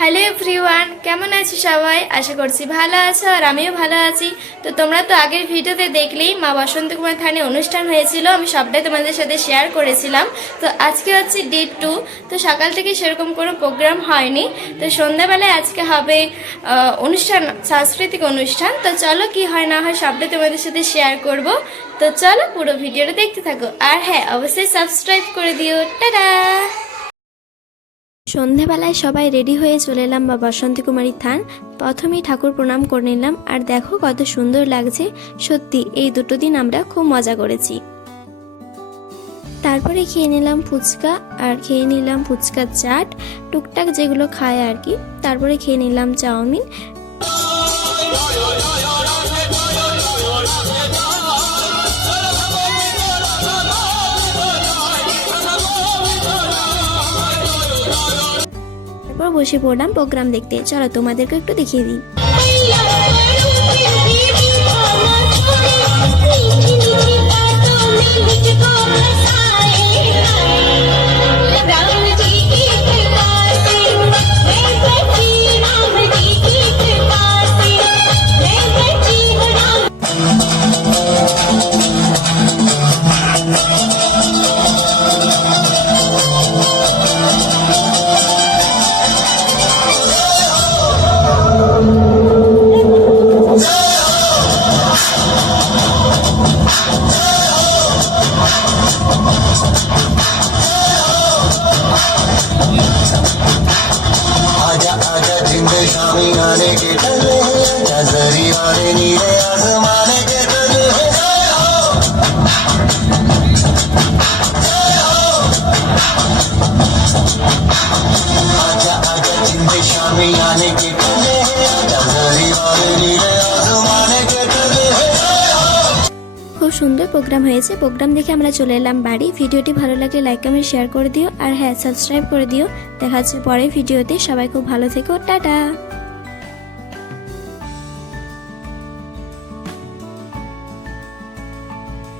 Hello everyone, কেমন আছো সবাই? আশা করছি ভালো আছো আর আমিও ভালো আছি। তো তোমরা তো আগের ভিডিওতে দেখলেই মা বসন্ত কুমার থানে অনুষ্ঠান হয়েছিল, আমি সবটাই তোমাদের সাথে শেয়ার করেছিলাম। তো আজকে হচ্ছে ডে 2। তো সকাল থেকে সেরকম কোনো প্রোগ্রাম হয়নি, তো সন্ধ্যাবেলায় আজকে হবে অনুষ্ঠান, সাংস্কৃতিক অনুষ্ঠান। তো চলো কি হয় না হয় সবটাই তোমাদের সাথে শেয়ার করব। তো চলো পুরো ভিডিওটা দেখতে থাকো, আর হ্যাঁ অবশ্যই সাবস্ক্রাইব করে দিও। টাটা। সন্ধেবেলায় সবাই রেডি হয়ে চলে এলাম বা বসন্ত কুমারীর থান। প্রথমেই ঠাকুর প্রণাম করে নিলাম, আর দেখো কত সুন্দর লাগছে। সত্যি এই দুটো দিন আমরা খুব মজা করেছি। তারপরে খেয়ে নিলাম ফুচকা, আর খেয়ে নিলাম ফুচকার চাট, টুকটাক যেগুলো খায় আর কি। তারপরে খেয়ে নিলাম চাউমিন। তারপর বসে পড়লাম প্রোগ্রাম দেখতে। চলো তোমাদেরকে একটু দেখিয়ে দিই। आजा आजा जिंद शामी आने के डरे नजरी वाले नीले आसमाने के डरे आजा आजा जिंद शामी आने के डरे नजरी वाले नीले आसमाने के डरे। খুব সুন্দর প্রোগ্রাম হয়েছে। প্রোগ্রাম দেখে আমরা চলে এলাম বাড়ি। ভিডিওটি ভালো লাগলে লাইক কমেন্ট শেয়ার করে দিও, আর হ্যাঁ সাবস্ক্রাইব করে দিও। দেখা হচ্ছে পরের ভিডিওতে। সবাই খুব ভালো থেকো, টাটা।